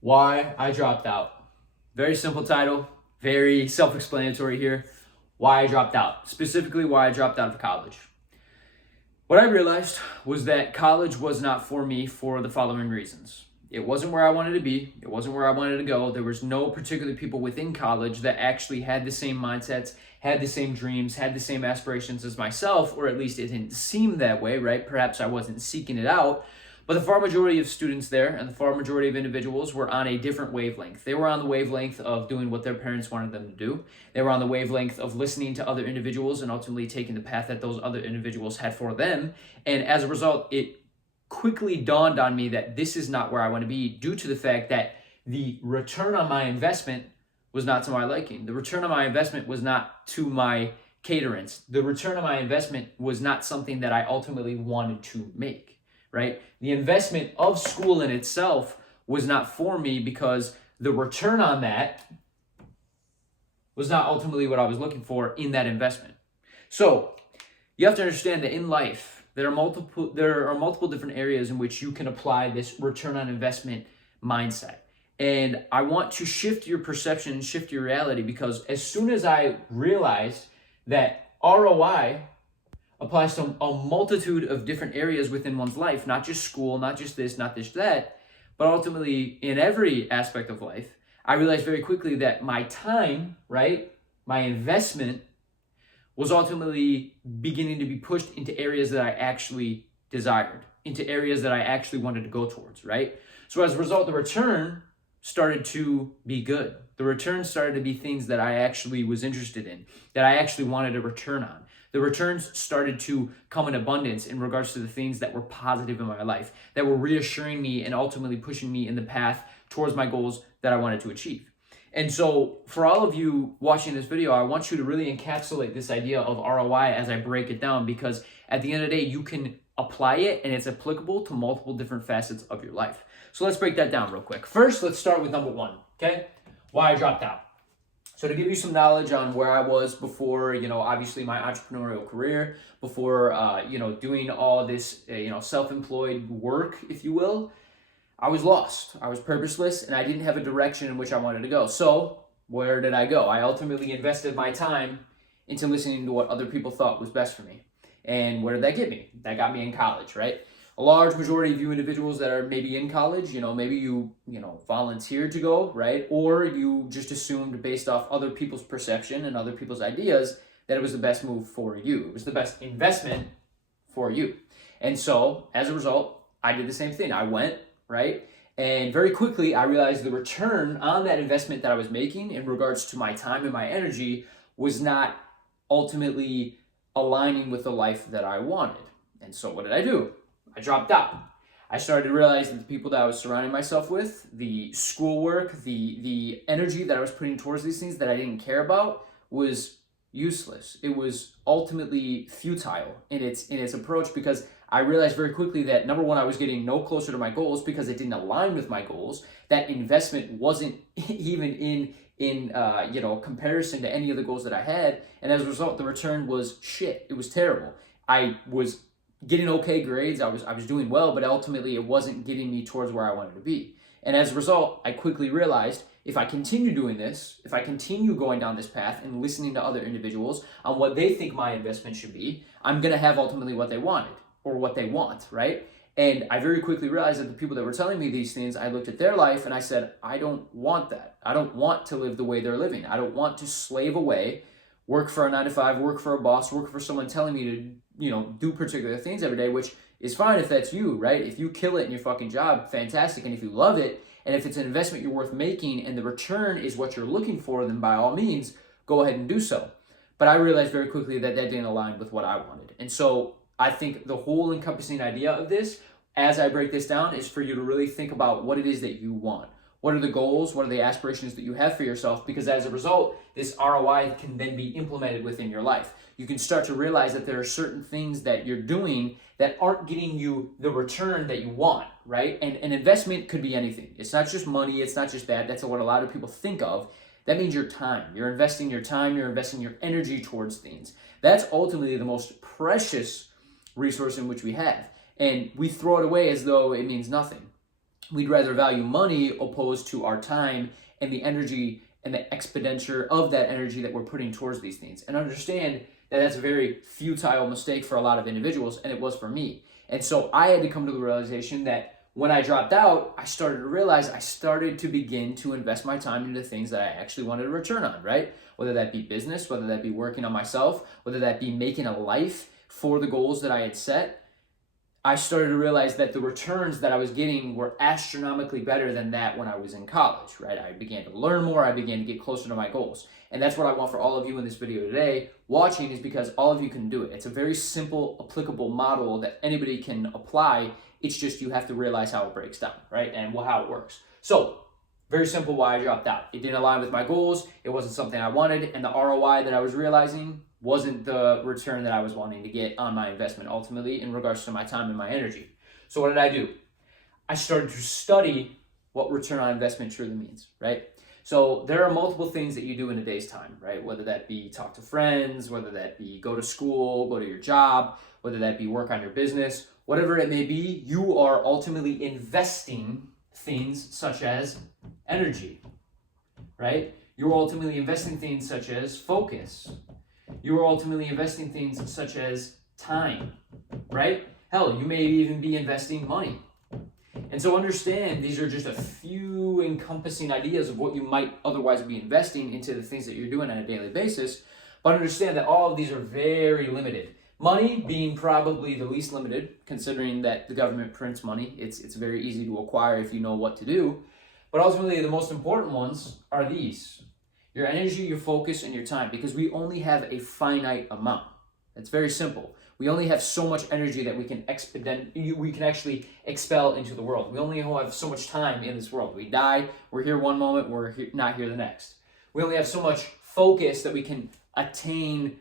Why I dropped out. Very simple title, very self-explanatory here. Why I dropped out. Specifically, why I dropped out of college. What I realized was that college was not for me for the following reasons. It wasn't where I wanted to be. It wasn't where I wanted to go. There was no particular people within college that actually had the same mindsets, had the same dreams, had the same aspirations as myself, or at least it didn't seem that way, right? Perhaps I wasn't seeking it out. But the far majority of students there and the far majority of individuals were on a different wavelength. They were on the wavelength of doing what their parents wanted them to do. They were on the wavelength of listening to other individuals and ultimately taking the path that those other individuals had for them. And as a result, it quickly dawned on me that this is not where I want to be, due to the fact that the return on my investment was not to my liking. The return on my investment was not to my caterance. The return on my investment was not something that I ultimately wanted to make. Right? The investment of school in itself was not for me, because the return on that was not ultimately what I was looking for in that investment. So you have to understand that in life, there are multiple different areas in which you can apply this return on investment mindset. And I want to shift your perception and shift your reality, because as soon as I realized that ROI applies to a multitude of different areas within one's life, not just school, not just this, not just that, but ultimately in every aspect of life, I realized very quickly that my time, right, my investment was ultimately beginning to be pushed into areas that I actually desired, into areas that I actually wanted to go towards, right? So as a result, the return started to be good. The return started to be things that I actually was interested in, that I actually wanted a return on. The returns started to come in abundance in regards to the things that were positive in my life, that were reassuring me and ultimately pushing me in the path towards my goals that I wanted to achieve. And so for all of you watching this video, I want you to really encapsulate this idea of ROI as I break it down, because at the end of the day, you can apply it and it's applicable to multiple different facets of your life. So let's break that down real quick. First, let's start with number one, okay? Why I dropped out. So to give you some knowledge on where I was before, obviously my entrepreneurial career, before, doing all this, self-employed work, if you will, I was lost. I was purposeless, and I didn't have a direction in which I wanted to go. So where did I go? I ultimately invested my time into listening to what other people thought was best for me. And where did that get me? That got me in college, right? A large majority of you individuals that are maybe in college, maybe you volunteered to go, right? Or you just assumed based off other people's perception and other people's ideas that it was the best move for you. It was the best investment for you. And so as a result, I did the same thing. I went, right? And very quickly, I realized the return on that investment that I was making in regards to my time and my energy was not ultimately aligning with the life that I wanted. And so what did I do? I dropped out. I started to realize that the people that I was surrounding myself with, the schoolwork, the energy that I was putting towards these things that I didn't care about was useless. It was ultimately futile in its approach, because I realized very quickly that number one, I was getting no closer to my goals because it didn't align with my goals. That investment wasn't even in comparison to any of the goals that I had, and as a result, the return was shit. It was terrible. I was getting okay grades. I was doing well, but ultimately it wasn't getting me towards where I wanted to be. And as a result, I quickly realized if I continue doing this, if I continue going down this path and listening to other individuals on what they think my investment should be, I'm going to have ultimately what they wanted or what they want, right? And I very quickly realized that the people that were telling me these things, I looked at their life and I said, I don't want that. I don't want to live the way they're living. I don't want to slave away, work for a 9-to-5, work for a boss, work for someone telling me to, do particular things every day, which is fine if that's you, right? If you kill it in your fucking job, fantastic. And if you love it, and if it's an investment you're worth making and the return is what you're looking for, then by all means, go ahead and do so. But I realized very quickly that that didn't align with what I wanted. And so I think the whole encompassing idea of this, as I break this down, is for you to really think about what it is that you want. What are the goals? What are the aspirations that you have for yourself? Because as a result, this ROI can then be implemented within your life. You can start to realize that there are certain things that you're doing that aren't getting you the return that you want, right? And an investment could be anything. It's not just money. It's not just that. That's what a lot of people think of. That means your time. You're investing your time. You're investing your energy towards things. That's ultimately the most precious resource in which we have. And we throw it away as though it means nothing. we'd rather value money opposed to our time and the energy and the expenditure of that energy that we're putting towards these things. And understand that that's a very futile mistake for a lot of individuals, and it was for me. And so I had to come to the realization that when I dropped out, I started to realize I started to begin to invest my time into things that I actually wanted a return on, right? Whether that be business, whether that be working on myself, whether that be making a life for the goals that I had set. I started to realize that the returns that I was getting were astronomically better than that when I was in college, right? I began to learn more. I began to get closer to my goals. And that's what I want for all of you in this video today watching, is because all of you can do it. It's a very simple, applicable model that anybody can apply. It's just you have to realize how it breaks down, right? And how it works. So, very simple why I dropped out. It didn't align with my goals. It wasn't something I wanted. And the ROI that I was realizing wasn't the return that I was wanting to get on my investment ultimately in regards to my time and my energy. So what did I do? I started to study what return on investment truly means, right? So there are multiple things that you do in a day's time, right? Whether that be talk to friends, whether that be go to school, go to your job, whether that be work on your business, whatever it may be, you are ultimately investing things such as energy, right? You're ultimately investing things such as focus. You're ultimately investing things such as time, right? Hell, you may even be investing money. And so understand these are just a few encompassing ideas of what you might otherwise be investing into the things that you're doing on a daily basis. But understand that all of these are very limited. Money being probably the least limited, considering that the government prints money. It's very easy to acquire if you know what to do. But ultimately, the most important ones are these: your energy, your focus, and your time, because we only have a finite amount. It's very simple. We only have so much energy that we can actually expel into the world. We only have so much time in this world. We die, we're here one moment, we're not here the next. We only have so much focus that we can attain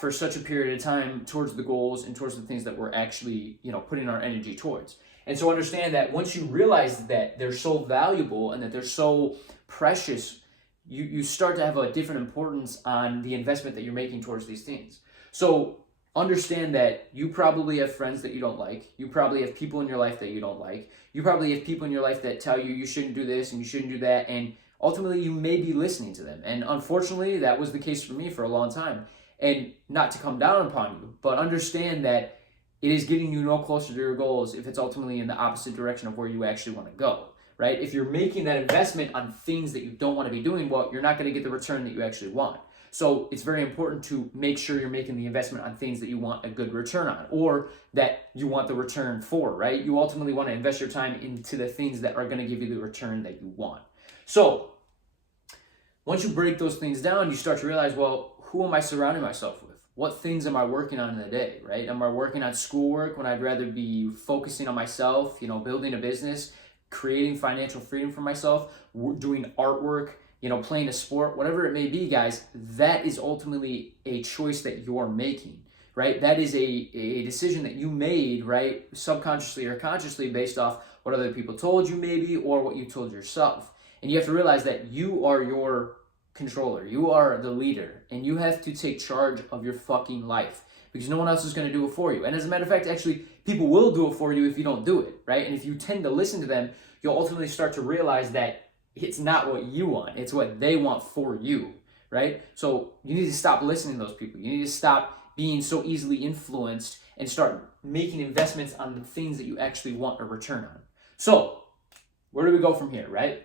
for such a period of time towards the goals and towards the things that we're actually, putting our energy towards. And so understand that once you realize that they're so valuable and that they're so precious, you start to have a different importance on the investment that you're making towards these things. So understand that you probably have friends that you don't like. You probably have people in your life that you don't like. You probably have people in your life that tell you you shouldn't do this and you shouldn't do that. And ultimately, you may be listening to them. And unfortunately, that was the case for me for a long time. And not to come down upon you, but understand that it is getting you no closer to your goals if it's ultimately in the opposite direction of where you actually want to go, right? If you're making that investment on things that you don't want to be doing, well, you're not going to get the return that you actually want. So it's very important to make sure you're making the investment on things that you want a good return on, or that you want the return for, right? You ultimately want to invest your time into the things that are going to give you the return that you want. So once you break those things down, you start to realize, well, who am I surrounding myself with? What things am I working on in the day, right? Am I working on schoolwork when I'd rather be focusing on myself, building a business, creating financial freedom for myself, doing artwork, playing a sport, whatever it may be, guys? That is ultimately a choice that you're making, right? That is a decision that you made, right? Subconsciously or consciously, based off what other people told you maybe, or what you told yourself. And you have to realize that you are your controller. You are the leader, and you have to take charge of your fucking life, because no one else is going to do it for you. And as a matter of fact, actually, people will do it for you if you don't do it, right? And if you tend to listen to them, you'll ultimately start to realize that it's not what you want. It's what they want for you, right? So you need to stop listening to those people. You need to stop being so easily influenced and start making investments on the things that you actually want a return on. So where do we go from here, right?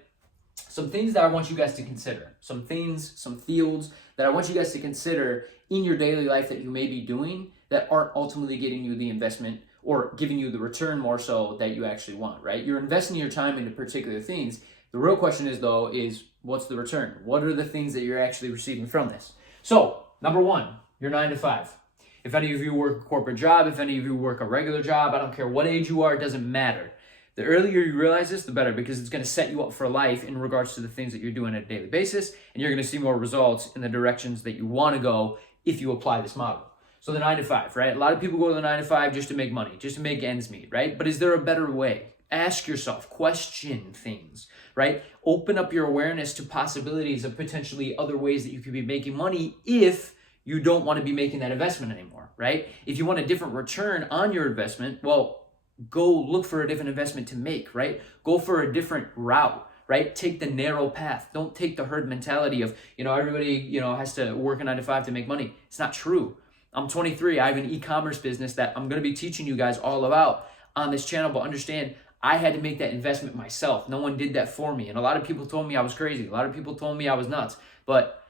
Some things that I want you guys to consider, some fields that I want you guys to consider in your daily life that you may be doing that aren't ultimately getting you the investment or giving you the return more so that you actually want, right? You're investing your time into particular things. The real question is, though, is what's the return? What are the things that you're actually receiving from this? So, number one, your 9 to 5. If any of you work a corporate job, if any of you work a regular job, I don't care what age you are, it doesn't matter. The earlier you realize this, the better, because it's going to set you up for life in regards to the things that you're doing on a daily basis, and you're going to see more results in the directions that you want to go if you apply this model. So the 9 to 5, right? A lot of people go to the 9 to 5 just to make money, just to make ends meet, right? But is there a better way? Ask yourself, question things, right? Open up your awareness to possibilities of potentially other ways that you could be making money if you don't want to be making that investment anymore, right? If you want a different return on your investment, well, go look for a different investment to make, right? Go for a different route, right? Take the narrow path. Don't take the herd mentality of, everybody, has to work a 9 to 5 to make money. It's not true. I'm 23. I have an e-commerce business that I'm going to be teaching you guys all about on this channel, but understand I had to make that investment myself. No one did that for me. And a lot of people told me I was crazy. A lot of people told me I was nuts, but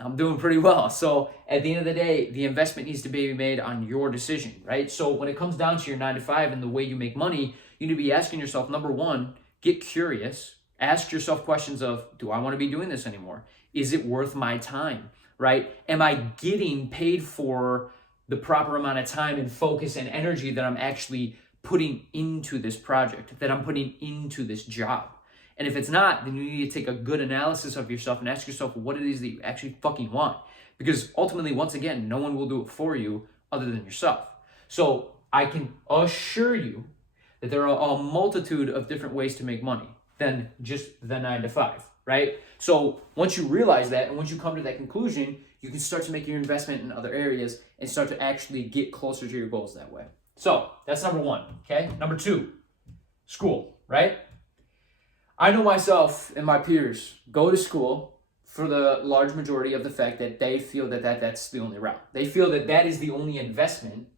I'm doing pretty well. So at the end of the day, the investment needs to be made on your decision, right? So when it comes down to your 9 to 5 and the way you make money, you need to be asking yourself, number one, get curious. Ask yourself questions of, do I want to be doing this anymore? Is it worth my time, right? Am I getting paid for the proper amount of time and focus and energy that I'm actually putting into this project, that I'm putting into this job? And if it's not, then you need to take a good analysis of yourself and ask yourself what it is that you actually fucking want. Because ultimately, once again, no one will do it for you other than yourself. So I can assure you that there are a multitude of different ways to make money than just the 9 to 5, right? So once you realize that and once you come to that conclusion, you can start to make your investment in other areas and start to actually get closer to your goals that way. So that's number one, okay? Number two, school, right? I know myself and my peers go to school for the large majority of the fact that they feel that that's the only route. They feel that that is the only investment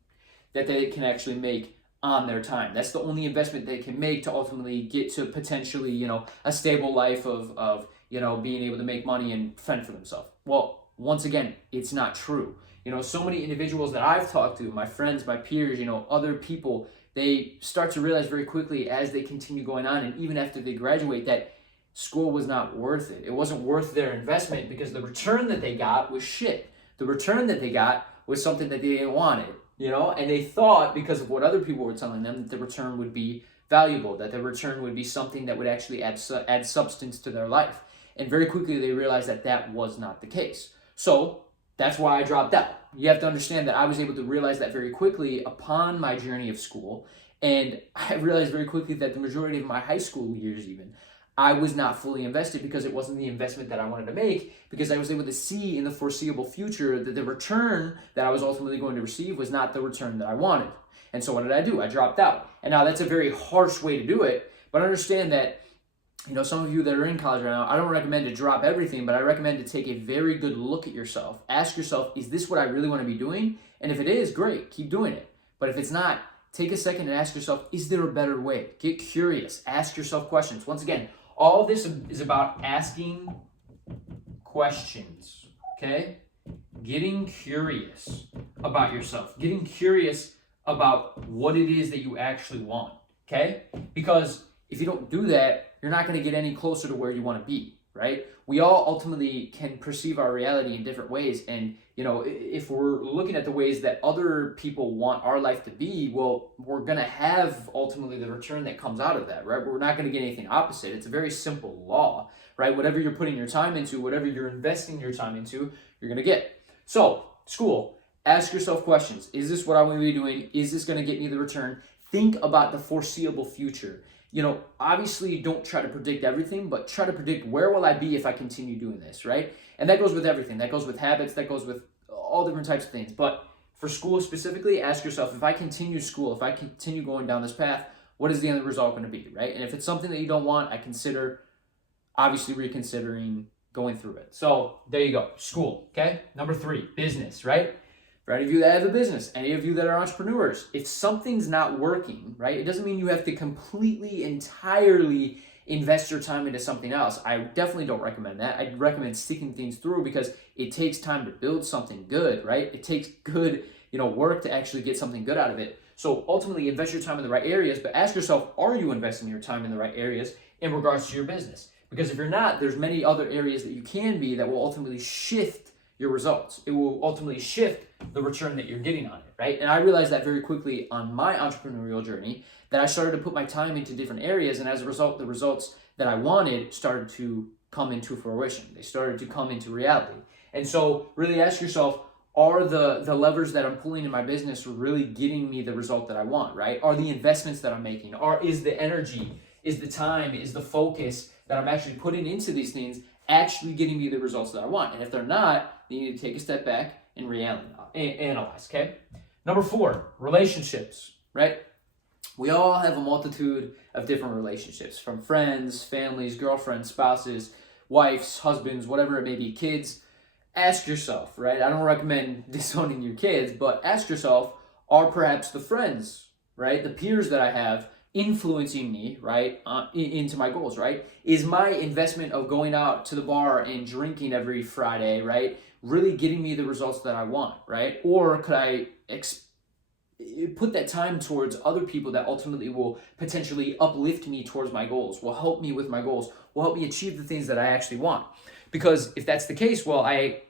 that they can actually make on their time. That's the only investment they can make to ultimately get to potentially, a stable life of being able to make money and fend for themselves. Well, once again, it's not true. So many individuals that I've talked to, my friends, my peers, other people, they start to realize very quickly as they continue going on and even after they graduate that school was not worth it. It wasn't worth their investment because the return that they got was shit. The return that they got was something that they didn't want, and they thought because of what other people were telling them that the return would be valuable, that the return would be something that would actually add substance to their life. And very quickly they realized that that was not the case. So that's why I dropped out. You have to understand that I was able to realize that very quickly upon my journey of school. And I realized very quickly that the majority of my high school years even, I was not fully invested because it wasn't the investment that I wanted to make, because I was able to see in the foreseeable future that the return that I was ultimately going to receive was not the return that I wanted. And so what did I do? I dropped out. And now that's a very harsh way to do it, but understand that some of you that are in college right now, I don't recommend to drop everything, but I recommend to take a very good look at yourself. Ask yourself, is this what I really want to be doing? And if it is, great, keep doing it. But if it's not, take a second and ask yourself, is there a better way? Get curious. Ask yourself questions. Once again, all of this is about asking questions, okay? Getting curious about yourself. Getting curious about what it is that you actually want, okay? Because if you don't do that, you're not going to get any closer to where you want to be, right? We all ultimately can perceive our reality in different ways. And, if we're looking at the ways that other people want our life to be, well, we're going to have ultimately the return that comes out of that, right? We're not going to get anything opposite. It's a very simple law, right? Whatever you're putting your time into, whatever you're investing your time into, you're going to get. So, school, ask yourself questions. Is this what I want to be doing? Is this going to get me the return? Think about the foreseeable future. Obviously don't try to predict everything, but try to predict where will I be if I continue doing this, right? And that goes with everything. That goes with habits. That goes with all different types of things. But for school specifically, ask yourself, if I continue school, if I continue going down this path, what is the end result going to be, right? And if it's something that you don't want, I consider obviously reconsidering going through it. So there you go, school, okay? Number 3, business, right? For any of you that have a business, any of you that are entrepreneurs, if something's not working, right, it doesn't mean you have to completely, entirely invest your time into something else. I definitely don't recommend that. I'd recommend sticking things through because it takes time to build something good, right? It takes good, work to actually get something good out of it. So ultimately invest your time in the right areas, but ask yourself, are you investing your time in the right areas in regards to your business? Because if you're not, there's many other areas that you can be that will ultimately shift your results. It will ultimately shift the return that you're getting on it, right? And I realized that very quickly on my entrepreneurial journey, that I started to put my time into different areas, and as a result, the results that I wanted started to come into fruition. They started to come into reality. And so really ask yourself, are the levers that I'm pulling in my business really getting me the result that I want, right? Are the investments that I'm making, is the energy, is the time, is the focus that I'm actually putting into these things actually getting me the results that I want? And if they're not, then you need to take a step back and analyze, okay? Number 4, relationships, right? We all have a multitude of different relationships, from friends, families, girlfriends, spouses, wives, husbands, whatever it may be, kids. Ask yourself, right? I don't recommend disowning your kids, but ask yourself, are perhaps the friends, right? The peers that I have influencing me, right, into my goals, right? Is my investment of going out to the bar and drinking every Friday, right, really getting me the results that I want, right? Or could I put that time towards other people that ultimately will potentially uplift me towards my goals, will help me with my goals, will help me achieve the things that I actually want? Because if that's the case, well, I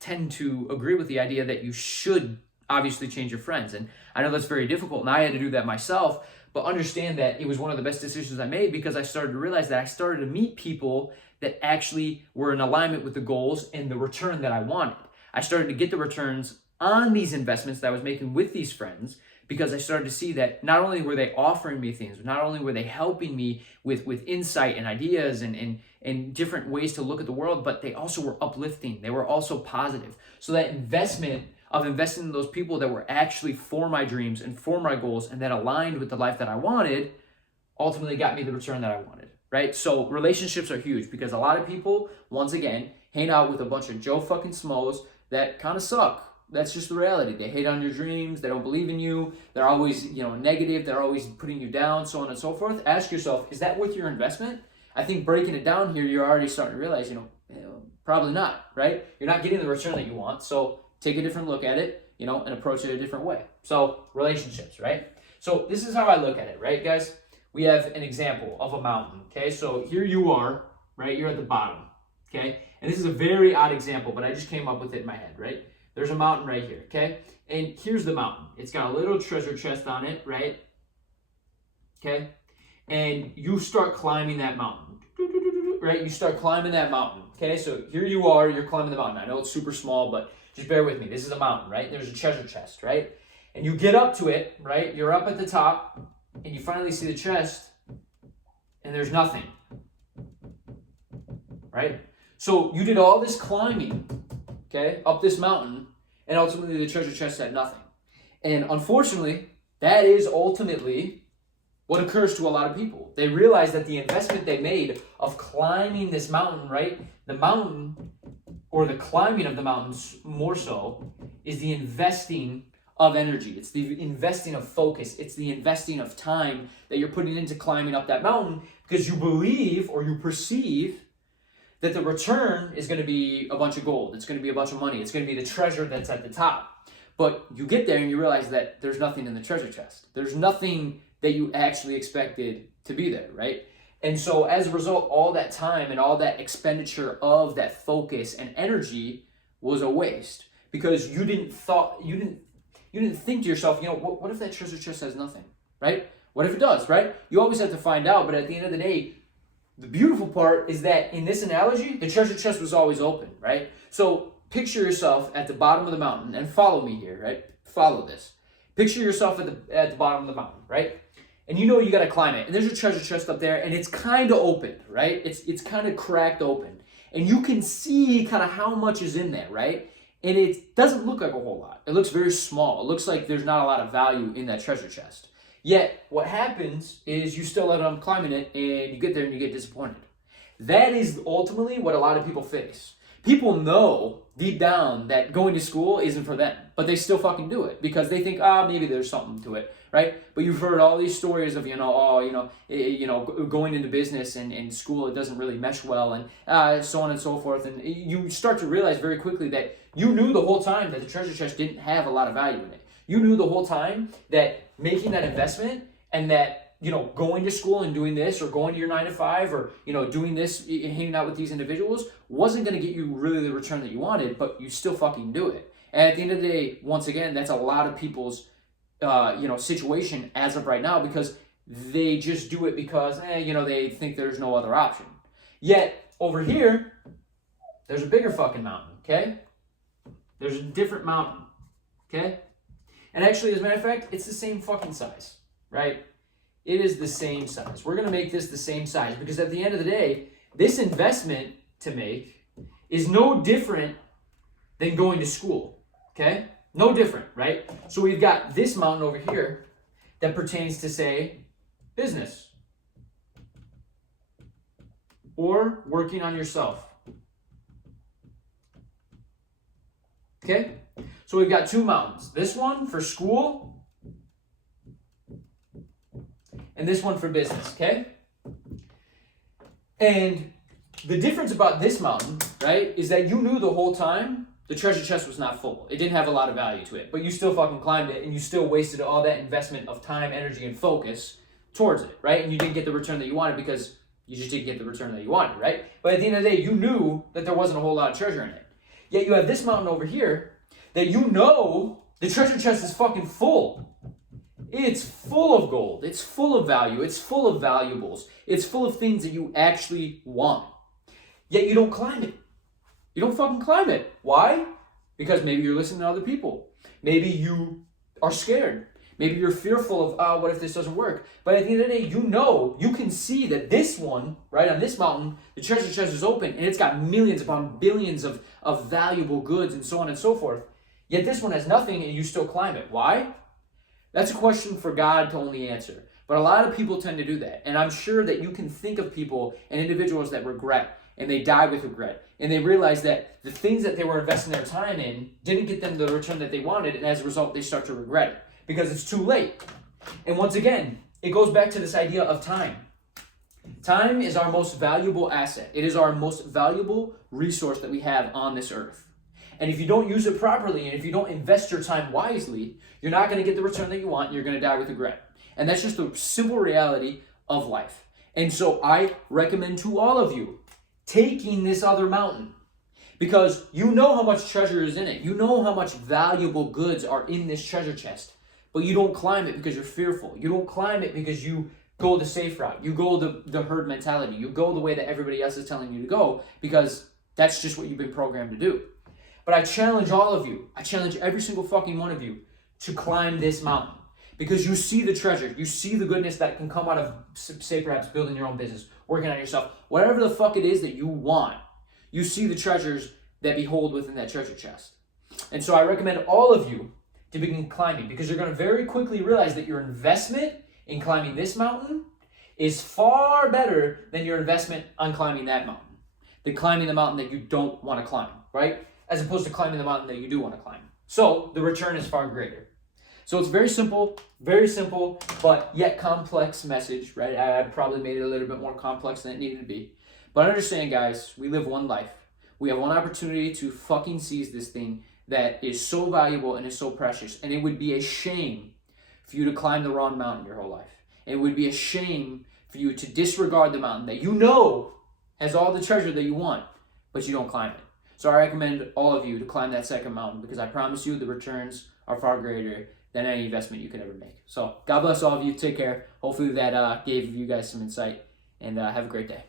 tend to agree with the idea that you should obviously change your friends. And I know that's very difficult, and I had to do that myself, but understand that it was one of the best decisions I made, because I started to realize that I started to meet people that actually were in alignment with the goals and the return that I wanted. I started to get the returns on these investments that I was making with these friends, because I started to see that not only were they offering me things, not only were they helping me with insight and ideas and different ways to look at the world, but they also were uplifting. They were also positive. So that investment of investing in those people that were actually for my dreams and for my goals and that aligned with the life that I wanted ultimately got me the return that I wanted, right? So relationships are huge, because a lot of people, once again, hang out with a bunch of Joe fucking Schmoes that kind of suck. That's just the reality. They hate on your dreams. They don't believe in you. They're always, negative. They're always putting you down, so on and so forth. Ask yourself, is that worth your investment? I think breaking it down here, you're already starting to realize, probably not, right? You're not getting the return that you want. So take a different look at it, and approach it a different way. So relationships, right? So this is how I look at it, right, guys? We have an example of a mountain, okay? So here you are, right? You're at the bottom, okay? And this is a very odd example, but I just came up with it in my head, right? There's a mountain right here, okay? And here's the mountain. It's got a little treasure chest on it, right? Okay? And you start climbing that mountain, right? You start climbing that mountain, okay? So here you are, you're climbing the mountain. I know it's super small, but just bear with me. This is a mountain, right? There's a treasure chest, right? And you get up to it, right? You're up at the top, and you finally see the chest, and there's nothing, right? So you did all this climbing, okay, up this mountain, and ultimately the treasure chest had nothing. And unfortunately, that is ultimately what occurs to a lot of people. They realize that the investment they made of climbing this mountain, right, the mountain, or the climbing of the mountains more so, is the investing of energy. It's the investing of focus. It's the investing of time that you're putting into climbing up that mountain, because you believe or you perceive that the return is going to be a bunch of gold. It's going to be a bunch of money. It's going to be the treasure that's at the top. But you get there and you realize that there's nothing in the treasure chest. There's nothing that you actually expected to be there, right? And so as a result, all that time and all that expenditure of that focus and energy was a waste, because you didn't think to yourself, what if that treasure chest has nothing, right? What if it does, right? You always have to find out, but at the end of the day, the beautiful part is that in this analogy, the treasure chest was always open, right? So picture yourself at the bottom of the mountain, and follow me here, right? Follow this. Picture yourself at the bottom of the mountain, right? And you got to climb it. And there's a treasure chest up there, and it's kind of open, right? It's kind of cracked open. And you can see kind of how much is in there, right? And it doesn't look like a whole lot. It looks very small. It looks like there's not a lot of value in that treasure chest. Yet, what happens is you still end up climbing it, and you get there and you get disappointed. That is ultimately what a lot of people face. People know deep down that going to school isn't for them, but they still fucking do it because they think, maybe there's something to it, right? But you've heard all these stories of, going into business and school, it doesn't really mesh well, and so on and so forth. And you start to realize very quickly that you knew the whole time that the treasure chest didn't have a lot of value in it. You knew the whole time that making that investment and that, going to school and doing this, or going to your 9 to 5, or, doing this, hanging out with these individuals wasn't going to get you really the return that you wanted, but you still fucking do it. And at the end of the day, once again, that's a lot of people's, situation as of right now, because they just do it because, they think there's no other option. Yet over here, there's a bigger fucking mountain, okay? There's a different mountain, okay? And actually, as a matter of fact, it's the same fucking size, right? It is the same size. We're going to make this the same size, because at the end of the day, this investment to make is no different than going to school, okay? No different, right? So we've got this mountain over here that pertains to, say, business or working on yourself. Okay? So we've got two mountains. This one for school and this one for business, okay? And the difference about this mountain, right, is that you knew the whole time the treasure chest was not full. It didn't have a lot of value to it, but you still fucking climbed it and you still wasted all that investment of time, energy, and focus towards it, right? And you didn't get the return that you wanted because you just didn't get the return that you wanted, right? But at the end of the day, you knew that there wasn't a whole lot of treasure in it. Yet you have this mountain over here that you know the treasure chest is fucking full. It's full of gold. It's full of value. It's full of valuables. It's full of things that you actually want. Yet you don't climb it. You don't fucking climb it. Why? Because maybe you're listening to other people. Maybe you are scared. Maybe you're fearful of, oh, what if this doesn't work? But at the end of the day, you know, you can see that this one, right, on this mountain, the treasure chest is open and it's got millions upon billions of valuable goods and so on and so forth. Yet this one has nothing and you still climb it. Why? That's a question for God to only answer. But a lot of people tend to do that. And I'm sure that you can think of people and individuals that regret and they die with regret. And they realize that the things that they were investing their time in didn't get them the return that they wanted. And as a result, they start to regret it because it's too late. And once again, it goes back to this idea of time. Time is our most valuable asset. It is our most valuable resource that we have on this earth. And if you don't use it properly, and if you don't invest your time wisely, you're not going to get the return that you want, and you're going to die with regret. And that's just the simple reality of life. And so I recommend to all of you taking this other mountain, because you know how much treasure is in it. You know how much valuable goods are in this treasure chest, but you don't climb it because you're fearful. You don't climb it because you go the safe route. You go the herd mentality. You go the way that everybody else is telling you to go because that's just what you've been programmed to do. But I challenge all of you, I challenge every single fucking one of you to climb this mountain because you see the treasure, you see the goodness that can come out of, say, perhaps building your own business, working on yourself, whatever the fuck it is that you want, you see the treasures that behold within that treasure chest. And so I recommend all of you to begin climbing because you're going to very quickly realize that your investment in climbing this mountain is far better than your investment on climbing that mountain, than climbing the mountain that you don't want to climb, right? As opposed to climbing the mountain that you do want to climb. So the return is far greater. So it's very simple, but yet complex message, right? I probably made it a little bit more complex than it needed to be. But understand, guys, we live one life. We have one opportunity to fucking seize this thing that is so valuable and is so precious. And it would be a shame for you to climb the wrong mountain your whole life. It would be a shame for you to disregard the mountain that you know has all the treasure that you want, but you don't climb it. So I recommend all of you to climb that second mountain because I promise you the returns are far greater than any investment you could ever make. So God bless all of you. Take care. Hopefully that gave you guys some insight and have a great day.